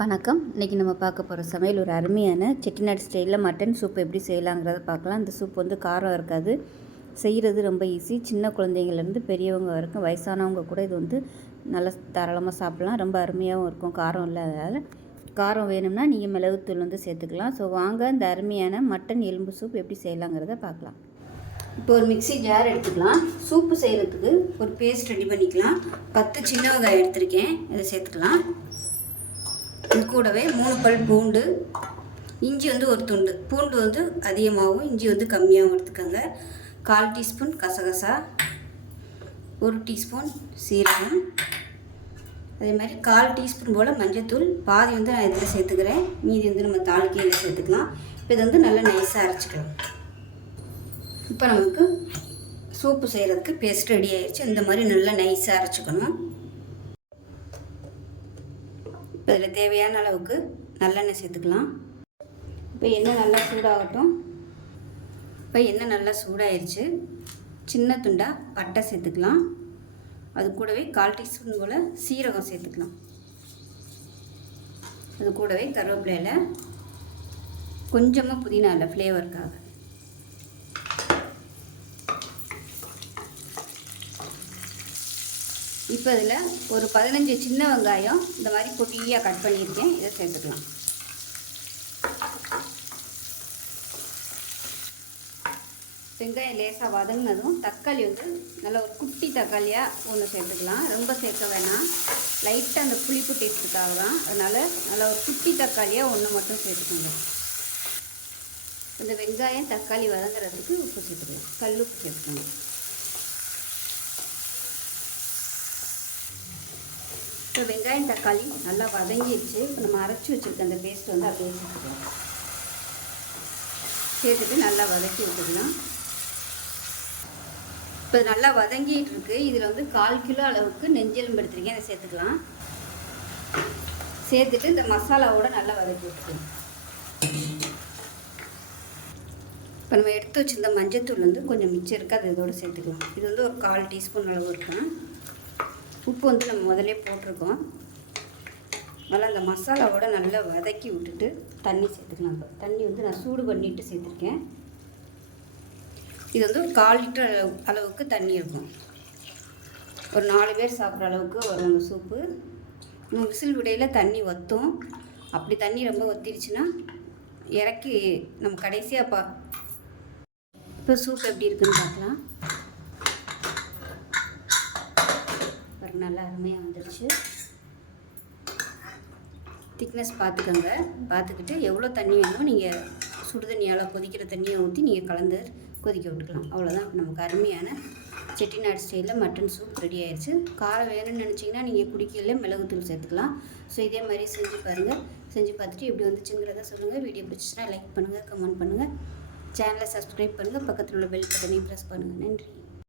வணக்கம். இன்றைக்கி நம்ம பார்க்க போகிற சமையல் ஒரு அருமையான செட்டிநாடு ஸ்டைலில் மட்டன் சூப் எப்படி செய்யலாங்கிறத பார்க்கலாம். அந்த சூப் வந்து காரம் இருக்காது. செய்கிறது ரொம்ப ஈஸி சின்ன குழந்தைங்கள்லேருந்து பெரியவங்க வரைக்கும் வயசானவங்க கூட இது வந்து நல்லா தாராளமாக சாப்பிட்லாம். ரொம்ப அருமையாகவும் இருக்கும். காரம் இல்லாததால். காரம் வேணும்னா நீங்கள் மிளகுத்தூள் வந்து சேர்த்துக்கலாம். ஸோ வாங்க இந்த அருமையான மட்டன் எலும்பு சூப் எப்படி செய்யலாங்கிறத பார்க்கலாம். இப்போ ஒரு மிக்சி ஜார் எடுத்துக்கலாம். சூப்பு செய்கிறதுக்கு ஒரு பேஸ்ட் ரெடி பண்ணிக்கலாம். பத்து சின்ன வெங்காயம் எடுத்திருக்கேன். இதை சேர்த்துக்கலாம். இது கூடவே மூணு பல் பூண்டு இஞ்சி வந்து ஒரு துண்டு. பூண்டு வந்து அதிகமாகவும் இஞ்சி வந்து கம்மியாகவும் எடுத்துக்கோங்க. கால் டீஸ்பூன் கசகசா ஒரு டீஸ்பூன் சீரகம். அதே மாதிரி கால் டீஸ்பூன் போல் மஞ்சத்தூள். பாதி வந்து நான் இதில் சேர்த்துக்கிறேன். மீதி வந்து நம்ம தாளிக்கையில் சேர்த்துக்கலாம். இப்போ இதை வந்து நல்லா நைஸாக அரைச்சிக்கலாம். இப்போ நமக்கு சூப்பு செய்கிறதுக்கு பேஸ்ட் ரெடி ஆயிடுச்சு இந்த மாதிரி நல்லா நைஸாக அரைச்சிக்கணும். இப்போ இதில் தேவையான அளவுக்கு நல்லெண்ணெய் சேர்த்துக்கலாம். இப்போ எண்ணெய் நல்லா சூடாகட்டும். இப்போ எண்ணெய் நல்லா சூடாயிருச்சு. சின்ன துண்டாக பட்டை சேர்த்துக்கலாம். அது கூடவே கால் டீஸ்பூன் போல் சீரகம் சேர்த்துக்கலாம். அது கூடவே கருவேப்பிலையில் கொஞ்சமாக புதினா இல்லை ஃப்ளேவருக்காக இப்போ இதில் ஒரு பதினஞ்சு சின்ன வெங்காயம் இந்த மாதிரி பொடியாக கட் பண்ணியிருக்கேன். இதை சேர்த்துக்கலாம். வெங்காயம் லேசாக வதங்கினதும் தக்காளி வந்து நல்ல ஒரு குட்டி தக்காளியாக ஒன்று சேர்த்துக்கலாம். ரொம்ப சேர்க்க வேணாம். லைட்டாக அந்த புளிப்பு டேஸ்ட்டுக்காக தான். அதனால் நல்லா ஒரு குட்டி தக்காளியாக ஒன்று மட்டும் சேர்த்துக்கோங்க. இந்த வெங்காயம் தக்காளி வதங்குறதுக்கு உப்பு சேர்த்துக்கலாம். கல் உப்பு சேர்த்துக்கோங்க. இப்போ வெங்காயம் தக்காளி நல்லா வதங்கிடுச்சு. இப்போ நம்ம அரைச்சி வச்சுருக்க அந்த பேஸ்ட் வந்து அப்படியே சேர்த்துக்கலாம். சேர்த்துட்டு நல்லா வதக்கி விட்டுக்கலாம். இப்போ நல்லா வதங்கிட்டு இருக்கு. இதில் வந்து கால் கிலோ அளவுக்கு நெஞ்செலும்பு எடுத்துருக்கேன். அதை சேர்த்துக்கலாம். சேர்த்துட்டு இந்த மசாலாவோட நல்லா வதக்கி விட்டுக்கலாம். இப்போ நம்ம எடுத்து வச்சுருந்த மஞ்சத்தூள் வந்து கொஞ்சம் மிச்சம் இருக்குது அது இதோடு சேர்த்துக்கலாம். இது வந்து ஒரு கால் டீஸ்பூன் அளவு இருக்கும் உப்பு வந்து நம்ம முதலே போட்டிருக்கோம். நல்லா அந்த மசாலாவோட நல்லா வதக்கி விட்டுட்டு தண்ணி சேர்த்துக்கலாம். இப்போ தண்ணி வந்து நான் சூடு பண்ணிவிட்டு சேர்த்துருக்கேன். இது வந்து ஒரு கால் லிட்டர் அளவுக்கு தண்ணி இருக்கும். ஒரு நாலு பேர் சாப்பிட்ற அளவுக்கு வரும் அந்த சூப்பு. இன்னும் விசில் விடையில் தண்ணி வற்றும் அப்படி தண்ணி ரொம்ப வத்திருச்சுன்னா இறக்கி நம்ம கடைசியாக பா இப்போ சூப் எப்படி இருக்குன்னு பார்க்கலாம். பாருங்க நல்லா அருமையாக வந்துடுச்சு திக்னஸ் பார்த்துக்கோங்க பார்த்துக்கிட்டு எவ்வளோ தண்ணி வேணுமோ நீங்கள் சுடு தண்ணியால் கொதிக்கிற தண்ணியை ஊற்றி நீங்கள் கலந்து கொதிக்க விட்டுக்கலாம். அவ்வளோதான். நமக்கு அருமையான செட்டிநாடு ஸ்டைலில் மட்டன் சூப் ரெடி ஆயிடுச்சு காரம் வேணும்னு நினச்சிங்கன்னா நீங்கள் குடிக்கல மிளகுத்தூள் சேர்த்துக்கலாம். ஸோ இதே மாதிரி செஞ்சு பாருங்கள் செஞ்சு பார்த்துட்டு எப்படி வந்துச்சுங்கிறத சொல்லுங்கள் வீடியோ பிடிச்சிச்சுன்னா லைக் பண்ணுங்கள் கமெண்ட் பண்ணுங்கள் சேனலை சப்ஸ்கிரைப் பண்ணுங்கள் பக்கத்தில் உள்ள பெல் பட்டனையும் ப்ரெஸ் பண்ணுங்கள் நன்றி.